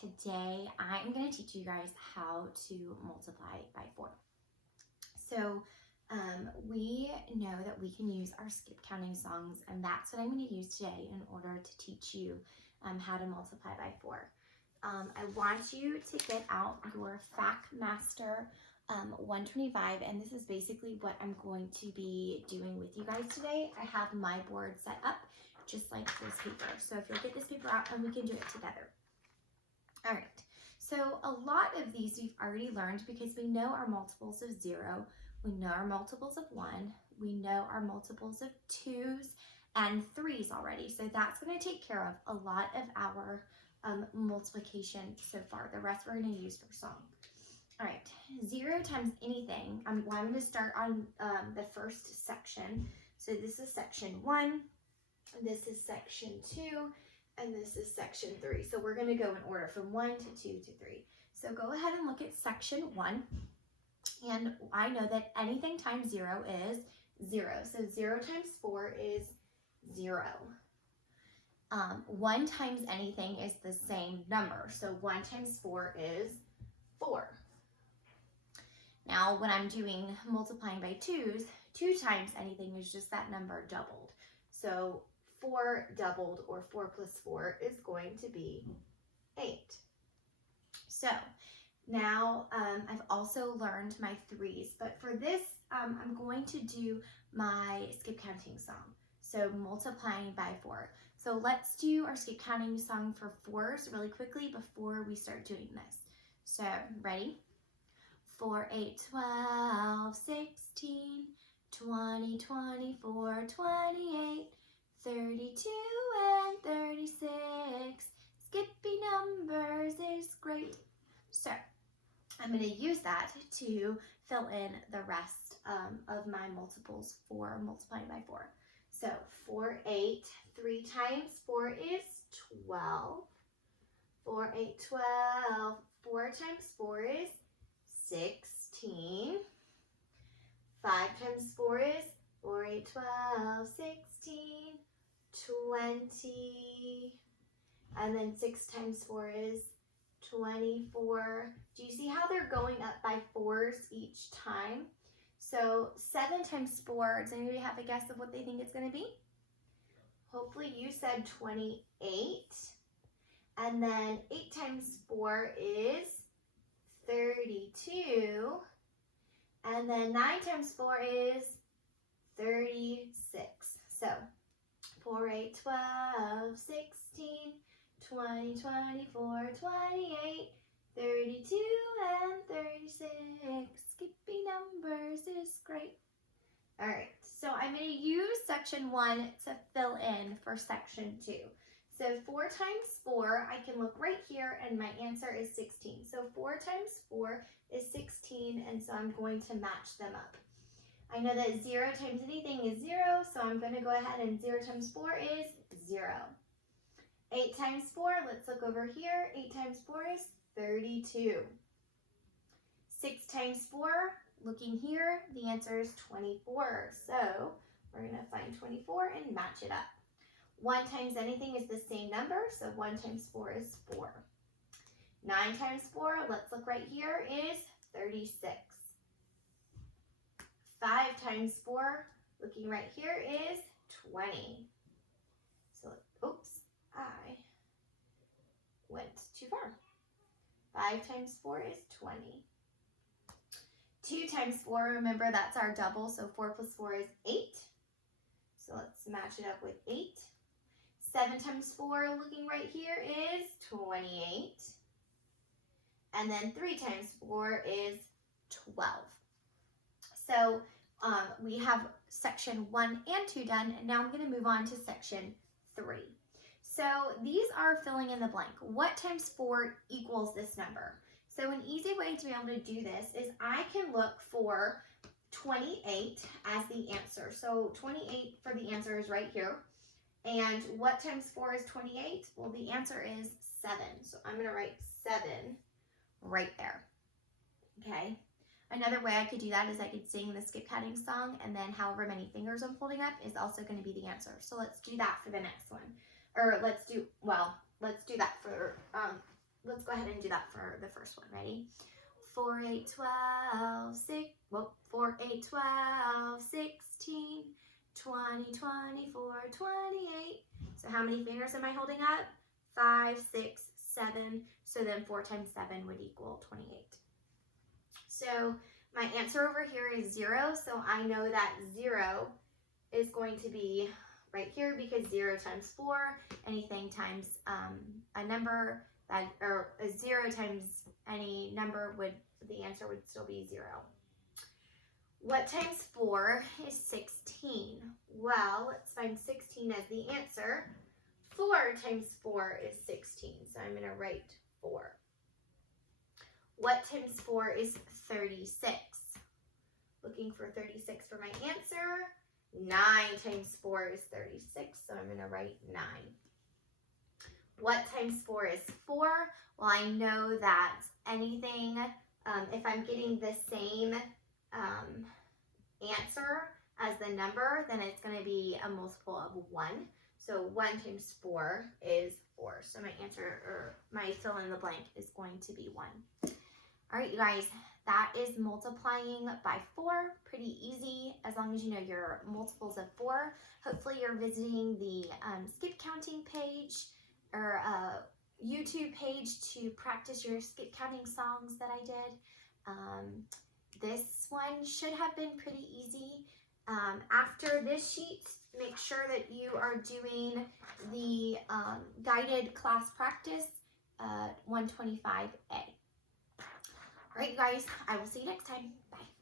today I'm going to teach you guys how to multiply by 4. So we know that we can use our skip counting songs, and that's what I'm going to use today in order to teach you how to multiply by 4. I want you to get out your FactMaster 125, and this is basically what I'm going to be doing with you guys today. I have my board set up just like this paper. So if you'll get this paper out and we can do it together. All right, so a lot of these we've already learned because we know our multiples of 0, we know our multiples of 1, we know our multiples of 2s and 3s already. So that's going to take care of a lot of our multiplication so far. The rest we're going to use for song. All right, 0 times anything. I'm going to start on the first section. So this is section 1, this is section 2, and this is section 3. So we're going to go in order from 1 to 2 to 3. So go ahead and look at section 1. And I know that anything times 0 is 0. So 0 times 4 is 0. 1 times anything is the same number. So 1 times 4 is 4. Now, when I'm doing multiplying by 2s, 2 times anything is just that number doubled. So 4 doubled, or 4 plus 4, is going to be 8. So now I've also learned my 3s, but for this, I'm going to do my skip counting song. So multiplying by 4. So let's do our skip counting song for 4s really quickly before we start doing this. So ready? 4, 8, 12, 16, 20, 24, 28, 32, and 36. Skipping numbers is great. So I'm going to use that to fill in the rest of my multiples for multiplying by 4. So 4, 8, 3 times 4 is 12. 4, 8, 12. 4 times 4 is 16. 5 times 4 is 4, 8, 12, 16, 20. And then 6 times 4 is 24. Do you see how they're going up by 4s each time? So 7 times 4, does anybody have a guess of what they think it's going to be? Hopefully you said 28. And then 8 times 4 is 32. And then 9 times 4 is 36. So 4, 8, 12, 16, 20, 24, 28, 32, and 36. Skipping numbers is great. All right, so I'm going to use section 1 to fill in for section 2. So 4 times 4, I can look right here, and my answer is 16. So 4 times 4 is 16, and so I'm going to match them up. I know that 0 times anything is 0, so I'm going to go ahead and 0 times 4 is 0. 8 times 4, let's look over here. 8 times 4 is 32. 6 times 4, looking here, the answer is 24. So we're going to find 24 and match it up. 1 times anything is the same number, so 1 times 4 is 4. 9 times 4, let's look right here, is 36. 5 times 4, looking right here, is 20. So, oops, I went too far. 5 times 4 is 20. 2 times 4, remember that's our double, so 4 plus 4 is 8. So let's match it up with 8. 7 times 4, looking right here, is 28. And then 3 times 4 is 12. So we have section 1 and 2 done, and now I'm going to move on to section 3. So these are filling in the blank. What times 4 equals this number? So an easy way to be able to do this is I can look for 28 as the answer. So 28 for the answer is right here. And what times 4 is 28? Well, the answer is 7. So I'm going to write 7 right there. Okay. Another way I could do that is I could sing the skip counting song, and then however many fingers I'm holding up is also going to be the answer. So let's do that for the next one. Or let's do that for let's go ahead and do that for the first one. Ready? 4, 8, 12, 6, well, 4, 8, 12, 16, 20, 24, 28. So how many fingers am I holding up? 5, 6, 7. So then 4 times 7 would equal 28. So my answer over here is 0. So I know that 0 is going to be right here because 0 times 4, anything times a number that, or a 0 times any number would, the answer would still be 0. What times 4 is 16? Well, let's find 16 as the answer. 4 times 4 is 16, so I'm going to write 4. What times 4 is 36? Looking for 36 for my answer. 9 times 4 is 36, so I'm going to write 9. What times 4 is 4? Well, I know that anything, if I'm getting the same answer as the number, then it's going to be a multiple of 1. So 1 times 4 is 4. So my answer, or my fill in the blank, is going to be 1. All right, you guys, that is multiplying by 4. Pretty easy as long as you know your multiples of 4. Hopefully you're visiting the skip counting page or YouTube page to practice your skip counting songs that I did. This one should have been pretty easy. After this sheet, make sure that you are doing the guided class practice 125A. All right, you guys, I will see you next time. Bye.